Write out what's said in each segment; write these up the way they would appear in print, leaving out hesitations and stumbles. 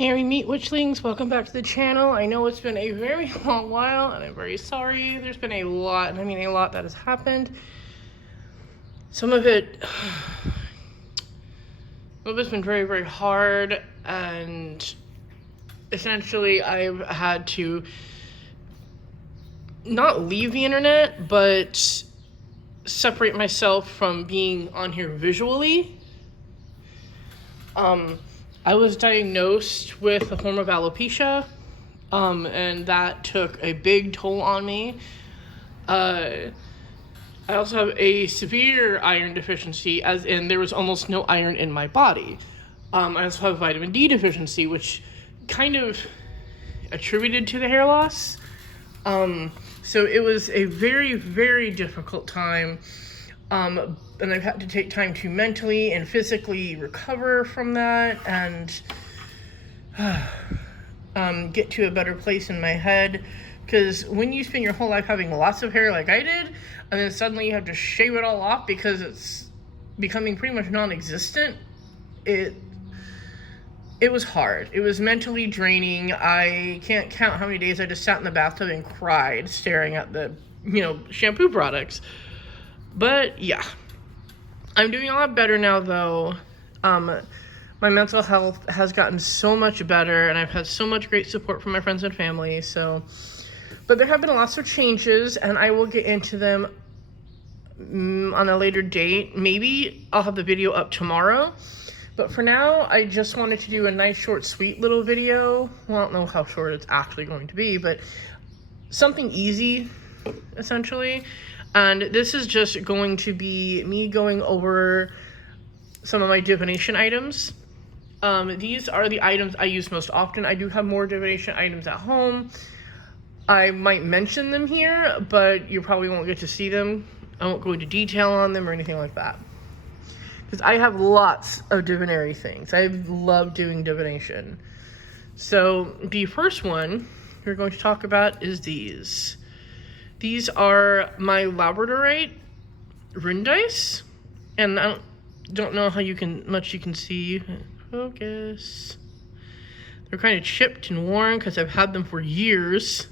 Merry Meat Witchlings, welcome back to the channel. I know it's been a very long while and I'm very sorry. There's been a lot, and I mean a lot that has happened. Some of it's been very, very hard, and essentially I've had to not leave the internet, but separate myself from being on here visually. I was diagnosed with a form of alopecia, and that took a big toll on me. I also have a severe iron deficiency, as in there was almost no iron in my body. I also have vitamin D deficiency, which kind of attributed to the hair loss. So it was a very, very difficult time. And I've had to take time to mentally and physically recover from that and get to a better place in my head. Because when you spend your whole life having lots of hair like I did, and then suddenly you have to shave it all off because it's becoming pretty much non-existent, it was hard. It was mentally draining. I can't count how many days I just sat in the bathtub and cried staring at the, shampoo products. But yeah, I'm doing a lot better now though. My mental health has gotten so much better, and I've had so much great support from my friends and family. But there have been lots of changes, and I will get into them on a later date. Maybe I'll have the video up tomorrow. But for now, I just wanted to do a nice, short, sweet little video. Well, I don't know how short it's actually going to be, but something easy, essentially. And this is just going to be me going over some of my divination items. These are the items I use most often. I do have more divination items at home. I might mention them here, but you probably won't get to see them. I won't go into detail on them or anything like that, because I have lots of divinary things. I love doing divination. So the first one we're going to talk about is these. These are my labradorite rune dice, and I don't know how much you can see. Focus. They're kind of chipped and worn because I've had them for years.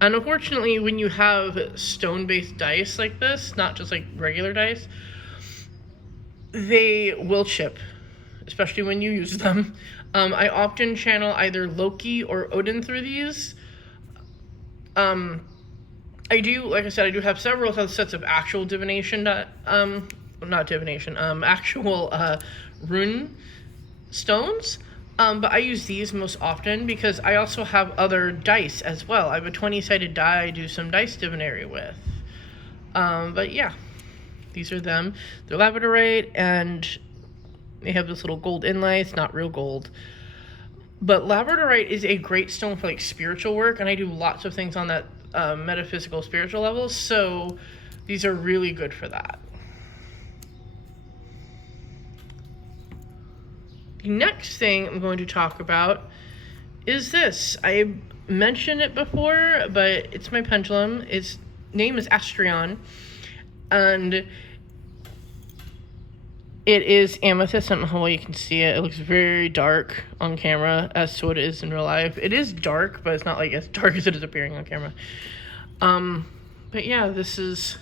And unfortunately, when you have stone-based dice like this, not just like regular dice, they will chip, especially when you use them. I often channel either Loki or Odin through these. I do, like I said, I do have several sets of actual divination, actual rune stones. But I use these most often because I also have other dice as well. I have a 20-sided die I do some dice divinary with. But yeah, these are them. They're labradorite, and they have this little gold inlay. It's not real gold. But labradorite is a great stone for like spiritual work, and I do lots of things on that metaphysical, spiritual levels, so these are really good for that. The next thing I'm going to talk about is this. I mentioned it before, but it's my pendulum. Its name is Astrion, and it is amethyst. I don't know how well you can see it. It looks very dark on camera as to what it is in real life. It is dark, but it's not like as dark as it is appearing on camera. But yeah, this is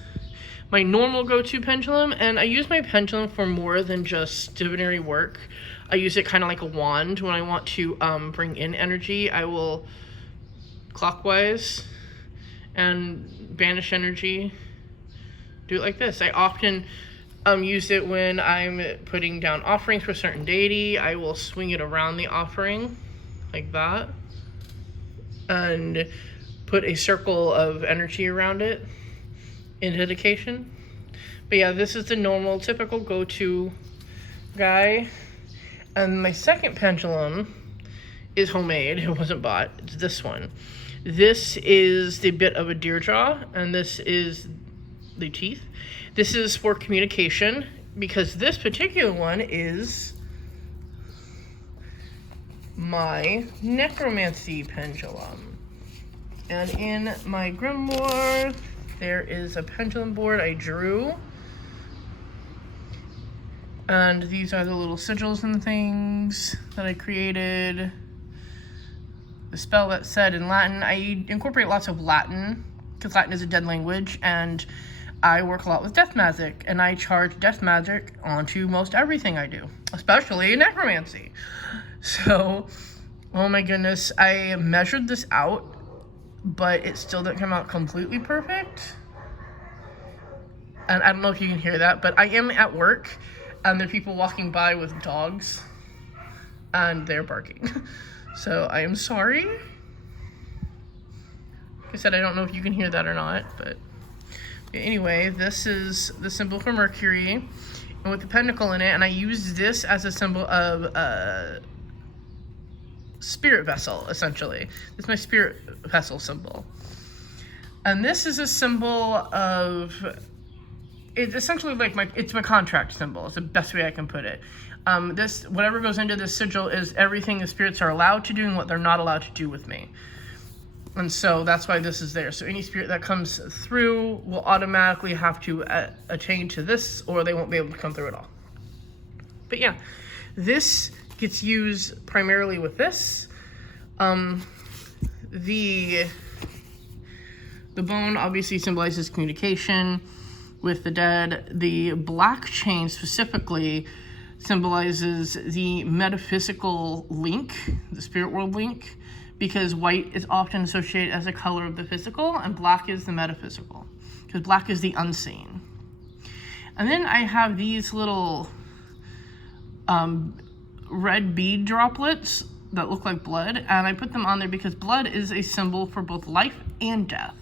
my normal go-to pendulum, and I use my pendulum for more than just divinary work. I use it kind of like a wand. When I want to bring in energy, I will clockwise and banish energy. Do it like this. I often use it when I'm putting down offerings for a certain deity. I will swing it around the offering like that and put a circle of energy around it in dedication. But yeah, this is the normal, typical go-to guy. And my second pendulum is homemade. It wasn't bought. It's this one. This is the bit of a deer jaw, and this is the teeth. This is for communication, because this particular one is my necromancy pendulum. And in my grimoire, there is a pendulum board I drew. And these are the little sigils and things that I created. the spell that's said in Latin. I incorporate lots of Latin, because Latin is a dead language, and I work a lot with death magic, and I charge death magic onto most everything I do, especially necromancy. So, oh my goodness, I measured this out, but it still didn't come out completely perfect. And I don't know if you can hear that, but I am at work, and there are people walking by with dogs, and they're barking. So I am sorry. Like I said, I don't know if you can hear that or not, but anyway, this is the symbol for Mercury, and with the pentacle in it, and I use this as a symbol of a spirit vessel, essentially. This is my spirit vessel symbol. And this is a symbol of, it's essentially like it's my contract symbol. It's the best way I can put it. This, whatever goes into this sigil is everything the spirits are allowed to do and what they're not allowed to do with me. And so that's why this is there. So any spirit that comes through will automatically have to attain to this, or they won't be able to come through at all. But yeah, this gets used primarily with this. The bone obviously symbolizes communication with the dead. The black chain specifically symbolizes the metaphysical link, the spirit world link, because white is often associated as a color of the physical, and black is the metaphysical, because black is the unseen. And then I have these little red bead droplets that look like blood, and I put them on there because blood is a symbol for both life and death.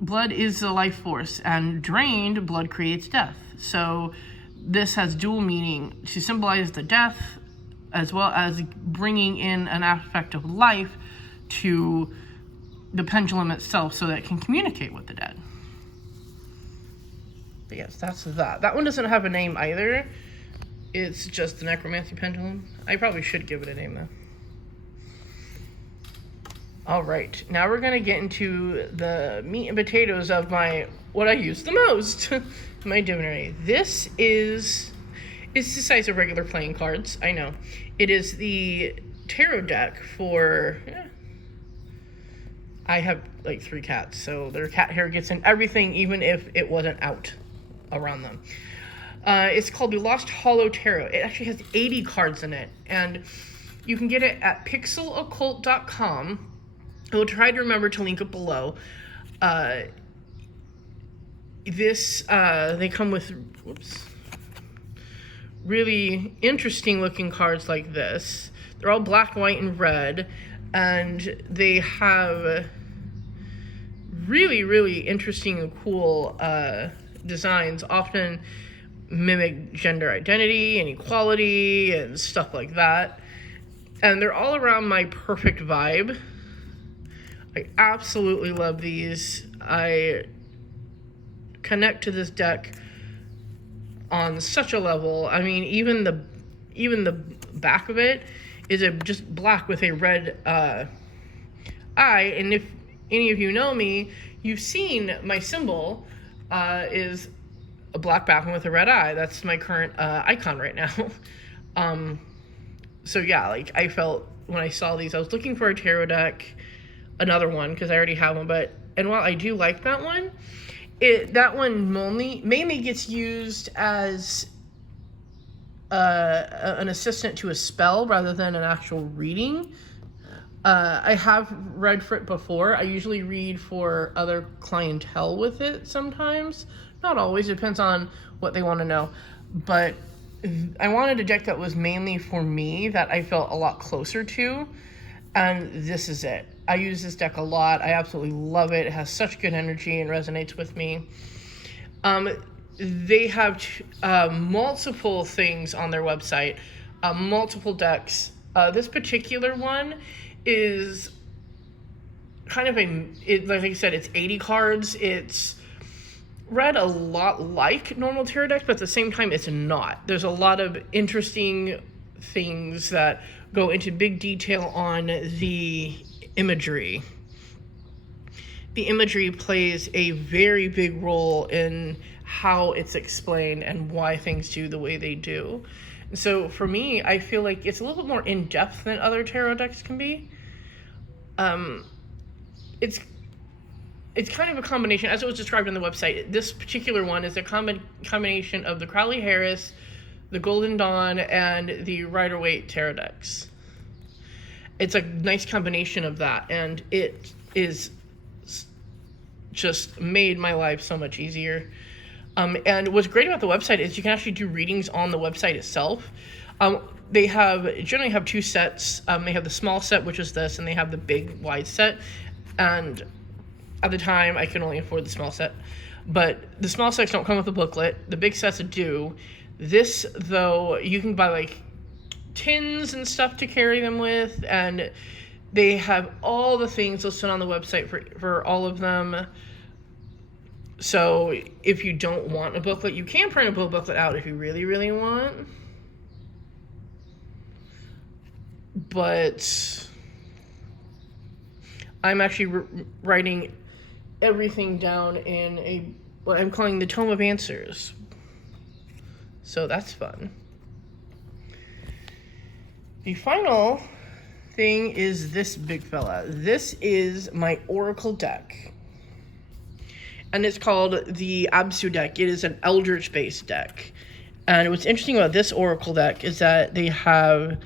Blood is the life force, and drained blood creates death. So this has dual meaning to symbolize the death, as well as bringing in an aspect of life to the pendulum itself so that it can communicate with the dead. But yes, that's that. That one doesn't have a name either. It's just the necromancy pendulum. I probably should give it a name though. All right, now we're gonna get into the meat and potatoes of what I use the most, my divinity. This is, it's the size of regular playing cards, I know. It is the tarot deck for, I have like 3 cats, so their cat hair gets in everything, even if it wasn't out around them. It's called the Lost Hollow Tarot. It actually has 80 cards in it, and you can get it at pixeloccult.com. I will try to remember to link it below. They come with, really interesting looking cards like this. They're all black, white, and red, and they have really, really interesting and cool designs, often mimic gender identity and equality and stuff like that. And they're all around my perfect vibe. I absolutely love these. I connect to this deck on such a level. I mean, even the back of it is just black with a red eye. And if any of you know me, you've seen my symbol is a black background with a red eye. That's my current icon right now. So yeah, like I felt when I saw these, I was looking for a tarot deck, another one, because I already have one, and while I do like that one, that one mainly gets used as an assistant to a spell rather than an actual reading. I have read for it before. I usually read for other clientele with it sometimes. Not always, it depends on what they want to know. But I wanted a deck that was mainly for me, that I felt a lot closer to, and this is it. I use this deck a lot. I absolutely love it. It has such good energy and resonates with me. They have multiple things on their website, multiple decks. This particular one is kind of like I said, it's 80 cards. It's read a lot like normal tarot decks, but at the same time, it's not. There's a lot of interesting things that go into big detail on the imagery. The imagery plays a very big role in how it's explained and why things do the way they do. And so for me, I feel like it's a little bit more in-depth than other tarot decks can be. It's kind of a combination, as it was described on the website. This particular one is a combination of the Crowley Harris, the Golden Dawn, and the Rider-Waite tarot decks. It's a nice combination of that, and it is just made my life so much easier. And what's great about the website is you can actually do readings on the website itself. They generally have two sets. They have the small set, which is this, and they have the big wide set. And at the time, I can only afford the small set. But the small sets don't come with a booklet. The big sets do. This, though, you can buy like tins and stuff to carry them with, and they have all the things listed on the website for all of them. So if you don't want a booklet, you can print a booklet out if you really, really want. But I'm actually writing everything down in what I'm calling the Tome of Answers. So that's fun. The final thing is this big fella. This is my Oracle deck. And it's called the Absu deck. It is an Eldritch-based deck. And what's interesting about this Oracle deck is that they have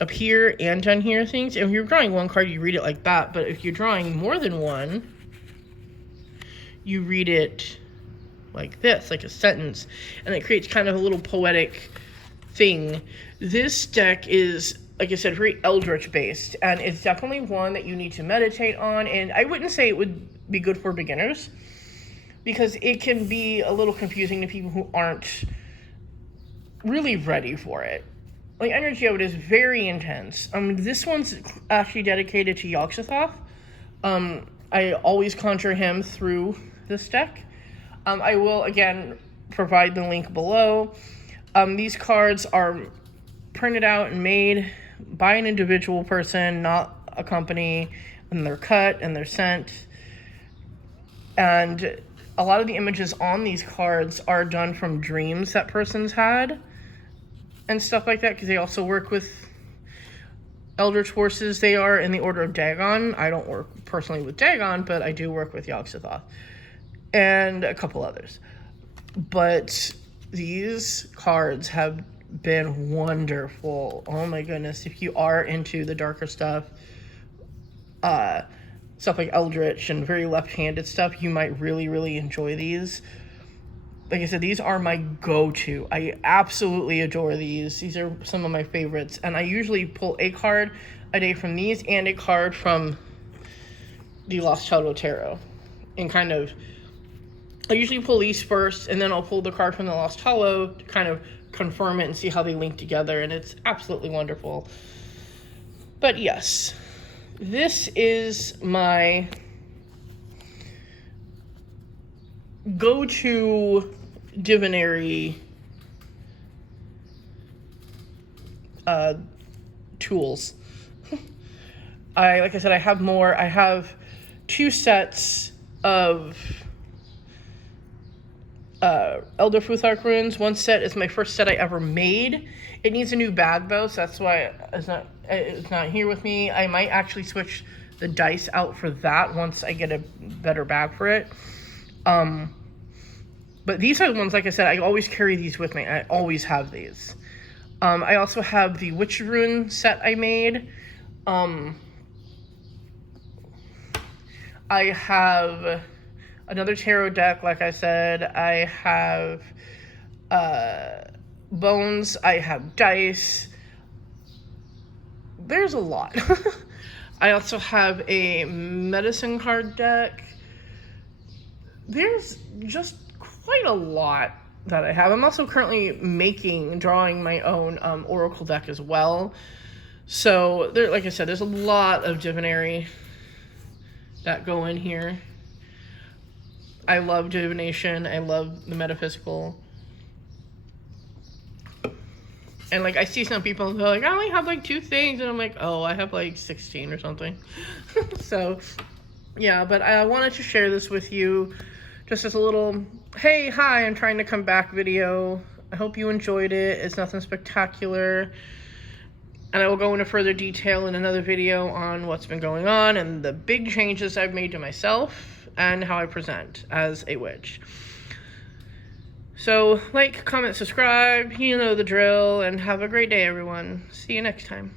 up here and down here things. And if you're drawing one card, you read it like that. But if you're drawing more than one, you read it like this, like a sentence. And it creates kind of a little poetic thing. This deck is, like I said, very Eldritch based, and it's definitely one that you need to meditate on. And I wouldn't say it would be good for beginners, because it can be a little confusing to people who aren't really ready for it. Like, energy of it is very intense. This one's actually dedicated to Yog-Sothoth. I always conjure him through this deck. I will again provide the link below. These cards are printed out and made by an individual person, not a company, and they're cut and they're sent. And a lot of the images on these cards are done from dreams that person's had and stuff like that, because they also work with Eldritch forces. They are in the order of Dagon. I don't work personally with Dagon, but I do work with Yog-Sothoth and a couple others. But these cards have been wonderful. Oh my goodness. If you are into the darker stuff like Eldritch and very left-handed stuff, you might really, really enjoy these. Like I said, these are my go-to. I absolutely adore these. These are some of my favorites. And I usually pull a card a day from these and a card from the Lost Shadow Tarot. And I usually pull these first, and then I'll pull the card from the Lost Hollow to kind of confirm it and see how they link together, and it's absolutely wonderful. But yes, this is my go-to divinary tools. Like I said, I have more. I have 2 sets of Elder Futhark runes. One set is my first set I ever made. It needs a new bag though, so that's why it's not here with me. I might actually switch the dice out for that once I get a better bag for it. But these are the ones, like I said, I always carry these with me. I always have these. I also have the Witch Rune set I made. I have another tarot deck, like I said. I have bones. I have dice. There's a lot. I also have a medicine card deck. There's just quite a lot that I have. I'm also currently drawing my own Oracle deck as well. So, like I said, there's a lot of divinary that go in here. I love divination. I love the metaphysical. And, like, I see some people who are like, I only have, like, 2 things. And I'm like, oh, I have, like, 16 or something. So, yeah, but I wanted to share this with you just as a little, hey, hi, I'm trying to come back video. I hope you enjoyed it. It's nothing spectacular. And I will go into further detail in another video on what's been going on and the big changes I've made to myself and how I present as a witch. So, like, comment, subscribe, you know the drill, and have a great day, everyone. See you next time.